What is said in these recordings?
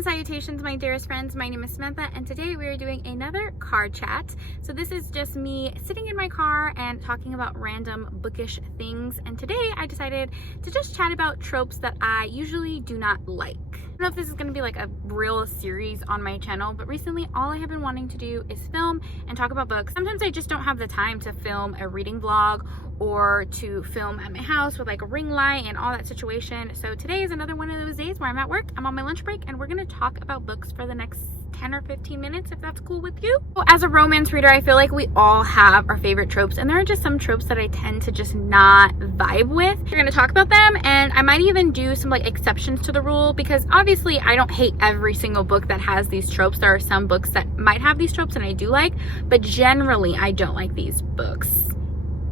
and salutations, my dearest friends. My name is Samantha, and today we are doing another car chat. So this is just me sitting in my car and talking about random bookish things. And today I decided to just chat about tropes that I usually do not like. I don't know if this is going to be like a real series on my channel, but recently all I have been wanting to do is film and talk about books. Sometimes I just don't have the time to film a reading vlog or to film at my house with like a ring light and all that situation. So today is another one of those days where I'm at work, I'm on my lunch break, and we're gonna talk about books for the next 10 or 15 minutes, if that's cool with you. So as a romance reader, I feel like we all have our favorite tropes, and there are just some tropes that I tend to just not vibe with. We're gonna talk about them, and I might even do some like exceptions to the rule, because obviously I don't hate every single book that has these tropes. There are some books that might have these tropes and I do like, but generally I don't like these books.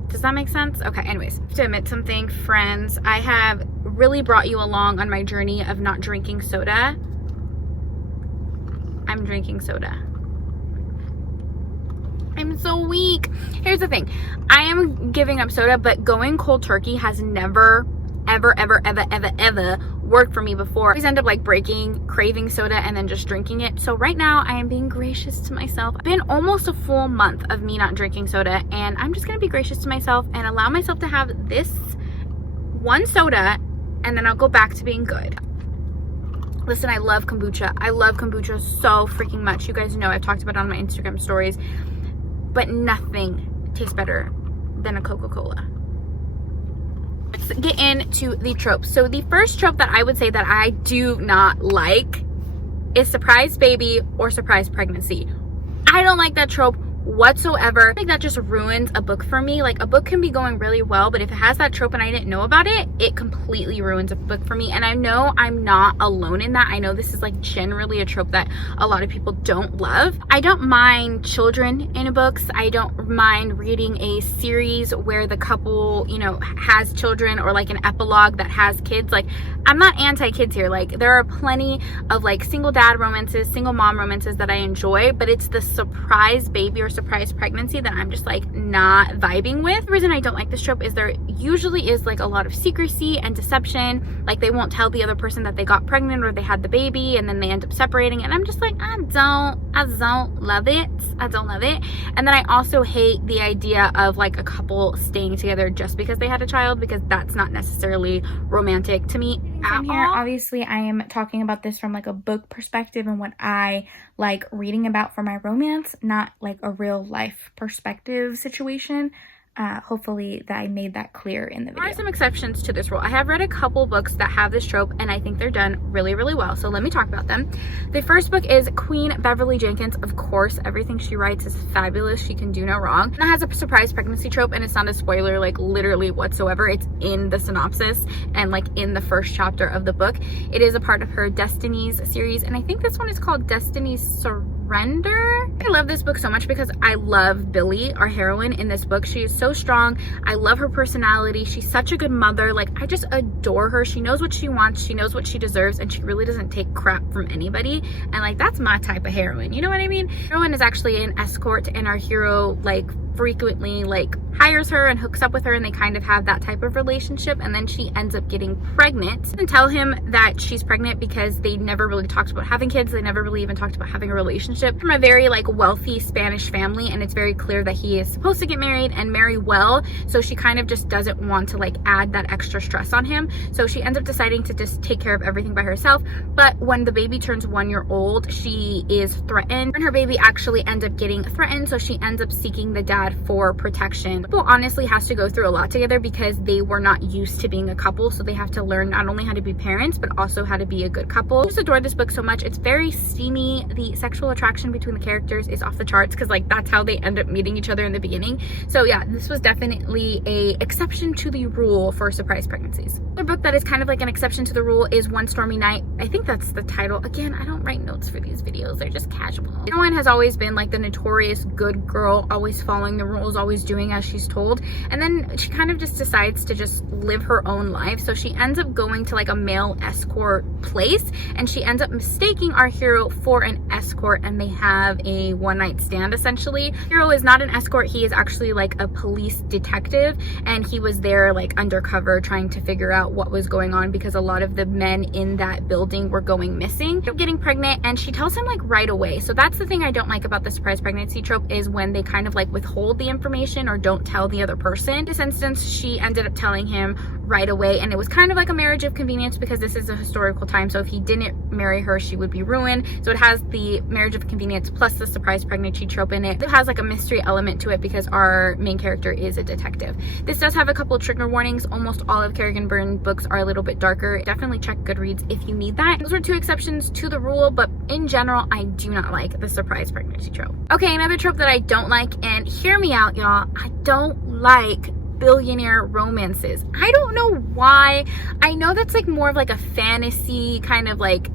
Does that make sense? Okay, anyways, to admit something, friends, I have really brought you along on my journey of not drinking soda. I'm drinking soda. I'm so weak. Here's the thing. I am giving up soda, but going cold turkey has never, ever worked for me before. I always end up like breaking, craving soda, and then just drinking it. So right now I am being gracious to myself. It's been almost a full month of me not drinking soda, and I'm just gonna be gracious to myself and allow myself to have this one soda, and then I'll go back to being good. Listen, I love kombucha. I love kombucha so freaking much. You guys know I've talked about it on my Instagram stories, but nothing tastes better than a Coca-Cola. Let's get into the tropes. So the first trope that I would say that I do not like is surprise baby or surprise pregnancy. I don't like that trope whatsoever. I think that just ruins a book for me. Like, a book can be going really well, but if it has that trope and I didn't know about it, it completely ruins a book for me. And I know I'm not alone in that. I know this is like generally a trope that a lot of people don't love. I don't mind children in books. I don't mind reading a series where the couple, you know, has children, or like an epilogue that has kids. Like, I'm not anti-kids here. Like, there are plenty of like single dad romances, single mom romances that I enjoy, but it's the surprise baby or surprise pregnancy that I'm just like not vibing with. The reason I don't like this trope is there usually is like a lot of secrecy and deception. Like, they won't tell the other person that they got pregnant or they had the baby, and then they end up separating, and I'm just like, I don't love it. I don't love it. And then I also hate the idea of like a couple staying together just because they had a child, because that's not necessarily romantic to me. From here, obviously I am talking about this from like a book perspective and what I like reading about for my romance, not like a real life perspective situation. Hopefully that I made that clear in the video. There are some exceptions to this rule. I have read a couple books that have this trope, and I think they're done really well. So let me talk about them. The first book is Queen Beverly Jenkins. Of course, everything she writes is fabulous. She can do no wrong. And that has a surprise pregnancy trope, and it's not a spoiler like literally whatsoever. It's in the synopsis and like in the first chapter of the book. It is a part of her Destinies series, and I think this one is called Destiny's Surrender. I love this book so much because I love Billy, our heroine in this book. She is so strong. I love her personality. She's such a good mother. Like, I just adore her. She knows what she wants. She knows what she deserves, and she really doesn't take crap from anybody. And like, that's my type of heroine. You know what I mean? Heroine is actually an escort, and our hero like frequently like hires her and hooks up with her, and they kind of have that type of relationship. And then she ends up getting pregnant, and tell him that she's pregnant because they never really talked about having kids. They never really even talked about having a relationship. From a very like wealthy Spanish family, and it's very clear that he is supposed to get married and marry well, so she kind of just doesn't want to like add that extra stress on him. So she ends up deciding to just take care of everything by herself. But when the baby turns 1 year old, she is threatened, and her baby actually ends up getting threatened, so she ends up seeking the dad for protection. Couple honestly has to go through a lot together because they were not used to being a couple, so they have to learn not only how to be parents but also how to be a good couple. I just adore this book so much. It's very steamy. The sexual attraction between the characters is off the charts, because like that's how they end up meeting each other in the beginning. So yeah, this was definitely a exception to the rule for surprise pregnancies. Another book that is kind of like an exception to the rule is One Stormy Night. I think that's the title. Again, I don't write notes for these videos. They're just casual. Heroine has always been like the notorious good girl, always following the rules, always doing as she's told. And then she kind of just decides to just live her own life. So she ends up going to like a male escort place, and she ends up mistaking our hero for an escort, and they have a one-night stand essentially. Hero is not an escort, he is actually like a police detective, and he was there like undercover trying to figure out what was going on because a lot of the men in that building were going missing, getting pregnant, and she tells him like right away. So that's the thing I don't like about the surprise pregnancy trope, is when they kind of like withhold the information or don't tell the other person. In this instance, she ended up telling him right away, and it was kind of like a marriage of convenience because this is a historical time, so if he didn't marry her, she would be ruined. So it has the marriage of convenience plus the surprise pregnancy trope in it. It has like a mystery element to it because our main character is a detective. This does have a couple of trigger warnings. Almost all of Kerrigan Byrne books are a little bit darker. Definitely check Goodreads if you need that. Those are two exceptions to the rule, but in general, I do not like the surprise pregnancy trope. Okay, another trope that I don't like, and hear me out, y'all, I don't like billionaire romances. I don't know why. I know that's like more of like a fantasy kind of like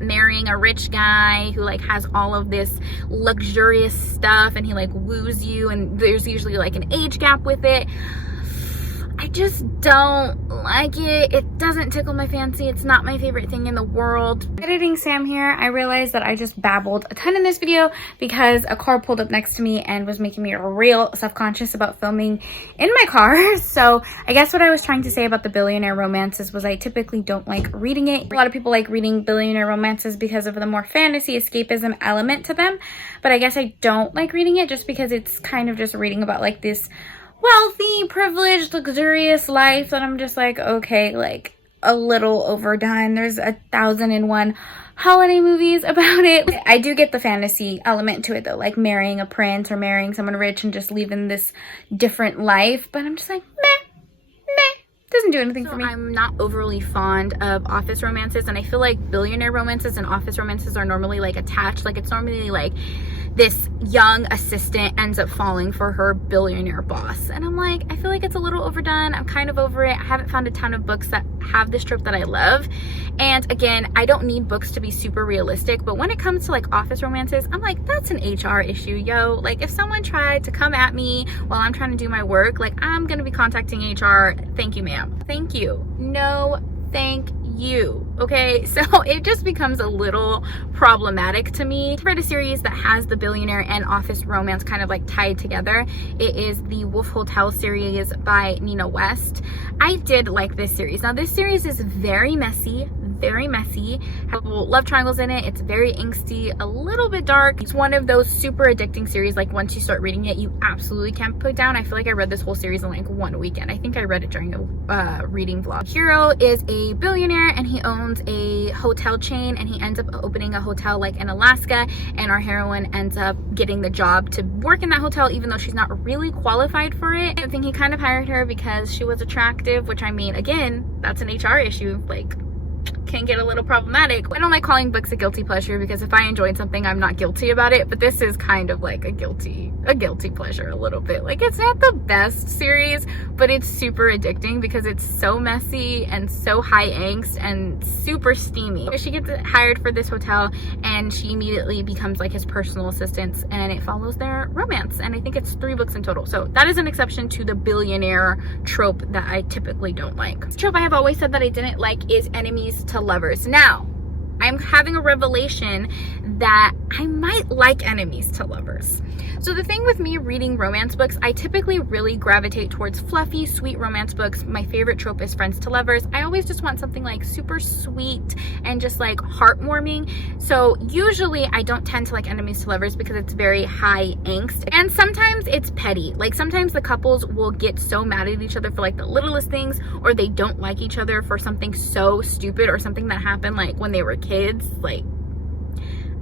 marrying a rich guy who like has all of this luxurious stuff and he like woos you, and there's usually like an age gap with it. I just don't like it. It doesn't tickle my fancy. It's not my favorite thing in the world. Editing Sam here, I realized that I just babbled a ton in this video because a car pulled up next to me and was making me real self-conscious about filming in my car. So I guess what I was trying to say about the billionaire romances was I typically don't like reading it. A lot of people like reading billionaire romances because of the more fantasy escapism element to them. But I guess I don't like reading it just because it's kind of just reading about like this wealthy, privileged, luxurious life that I'm just like, okay, like a little overdone. There's 1,001 holiday movies about it. I do get the fantasy element to it though, like marrying a prince or marrying someone rich and just living this different life, but I'm just like, meh. Doesn't do anything for me. I'm not overly fond of office romances, and I feel like billionaire romances and office romances are normally like attached. Like it's normally like this young assistant ends up falling for her billionaire boss, and I'm like, I feel like it's a little overdone. I'm kind of over it. I haven't found a ton of books that have this trope that I love, and again, I don't need books to be super realistic, but when it comes to like office romances, I'm like, that's an HR issue, yo. Like if someone tried to come at me while I'm trying to do my work, like I'm gonna be contacting HR. Thank you, ma'am. Thank you. No, thank you. Okay, so it just becomes a little problematic to me. I read a series that has the billionaire and office romance kind of like tied together. It is the Wolf Hotel series by Nina West. I did like this series. Now this series is very messy, have love triangles in it. It's very angsty, a little bit dark. It's one of those super addicting series, like once you start reading it, you absolutely can't put down. I feel like I read this whole series in like one weekend. I think I read it during a reading vlog. Hero is a billionaire and he owns a hotel chain, and he ends up opening a hotel like in Alaska, and our heroine ends up getting the job to work in that hotel even though she's not really qualified for it. I think he kind of hired her because she was attractive, which I mean, again, that's an HR issue. Like, can get a little problematic. I don't like calling books a guilty pleasure because if I enjoyed something, I'm not guilty about it, but this is kind of like a guilty pleasure a little bit. Like it's not the best series, but it's super addicting because it's so messy and so high angst and super steamy. She gets hired for this hotel and she immediately becomes like his personal assistant, and it follows their romance, and I think it's 3 books in total. So that is an exception to the billionaire trope that I typically don't like. This trope I have always said that I didn't like is enemies to lovers. Now, I'm having a revelation that I might like enemies to lovers. So the thing with me reading romance books, I typically really gravitate towards fluffy, sweet romance books. My favorite trope is friends to lovers. I always just want something like super sweet and just like heartwarming. So usually I don't tend to like enemies to lovers because it's very high angst. And sometimes it's petty. Like sometimes the couples will get so mad at each other for like the littlest things, or they don't like each other for something so stupid or something that happened like when they were kids. Like,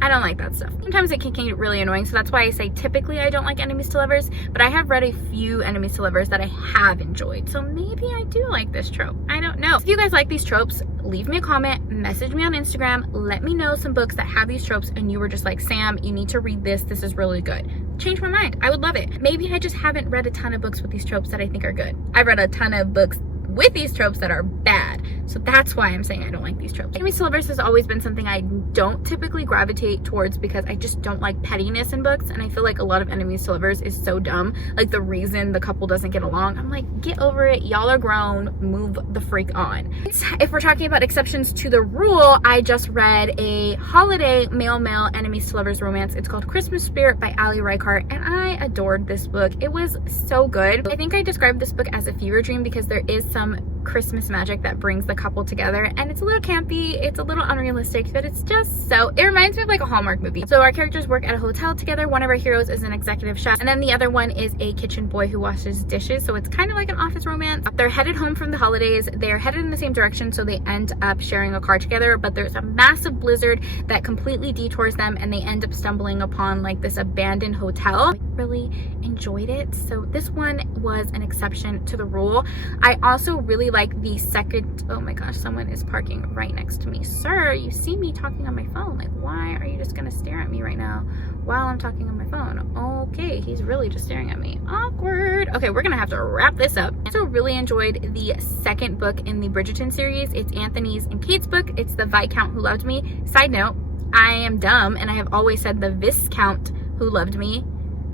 I don't like that stuff. Sometimes it can get really annoying, so that's why I say typically I don't like enemies to lovers, but I have read a few enemies to lovers that I have enjoyed, so maybe I do like this trope. I don't know. If you guys like these tropes, leave me a comment, message me on Instagram, let me know some books that have these tropes and you were just like, Sam, you need to read this, this is really good. Change my mind. I would love it. Maybe I just haven't read a ton of books with these tropes that I think are good. I've read a ton of books with these tropes that are bad. So that's why I'm saying I don't like these tropes. Enemies to lovers has always been something I don't typically gravitate towards because I just don't like pettiness in books, and I feel like a lot of enemies to lovers is so dumb. Like the reason the couple doesn't get along, I'm like, get over it, y'all are grown, move the freak on. If we're talking about exceptions to the rule, I just read a holiday male enemies to lovers romance. It's called Christmas Spirit by Ali Reichardt, and I adored this book. It was so good. I think I described this book as a fever dream because there is some Christmas magic that brings the couple together, and it's a little campy, it's a little unrealistic, but it's just so, it reminds me of like a Hallmark movie. So our characters work at a hotel together. One of our heroes is an executive chef, and then the other one is a kitchen boy who washes dishes. So it's kind of like an office romance. They're headed home from the holidays. They're headed in the same direction, so they end up sharing a car together, but there's a massive blizzard that completely detours them, and they end up stumbling upon like this abandoned hotel. I really enjoyed it, so this one was an exception to the rule. I also really like the second, oh my gosh, someone is parking right next to me. Sir, you see me talking on my phone, like why are you just gonna stare at me right now while I'm talking on my phone? Okay, he's really just staring at me. Awkward. Okay, we're gonna have to wrap this up. I also really enjoyed the second book in the Bridgerton series. It's Anthony's and Kate's book. It's The Viscount Who Loved Me. Side note, I am dumb and I have always said the Viscount Who Loved Me.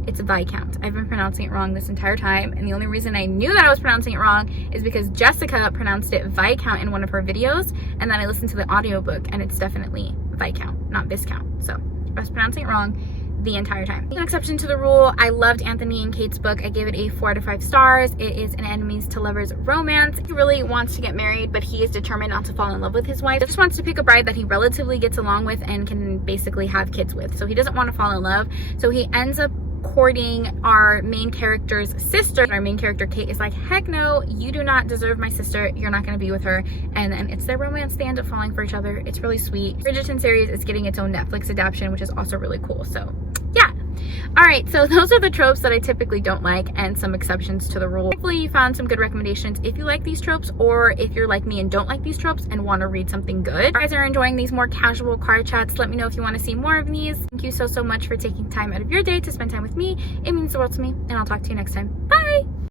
It's a Viscount. I've been pronouncing it wrong this entire time, and the only reason I knew that I was pronouncing it wrong is because Jessica pronounced it Viscount in one of her videos, and then I listened to the audiobook and it's definitely Viscount, not Viscount. So I was pronouncing it wrong the entire time. An exception to the rule, I loved Anthony and Kate's book. I gave it a 4 out of 5 stars. It is an enemies to lovers romance. He really wants to get married, but he is determined not to fall in love with his wife. He just wants to pick a bride that he relatively gets along with and can basically have kids with. So he doesn't want to fall in love. So he ends up courting our main character's sister. Our main character Kate is like, heck no, you do not deserve my sister, you're not going to be with her. And then it's their romance, they end up falling for each other. It's really sweet. Bridgerton series is getting its own Netflix adaptation, which is also really cool. So yeah. All right, so those are the tropes that I typically don't like and some exceptions to the rule. Hopefully you found some good recommendations if you like these tropes, or if you're like me and don't like these tropes and want to read something good. If you guys are enjoying these more casual car chats, let me know if you want to see more of these. Thank you so much for taking time out of your day to spend time with me. It means the world to me, and I'll talk to you next time. Bye!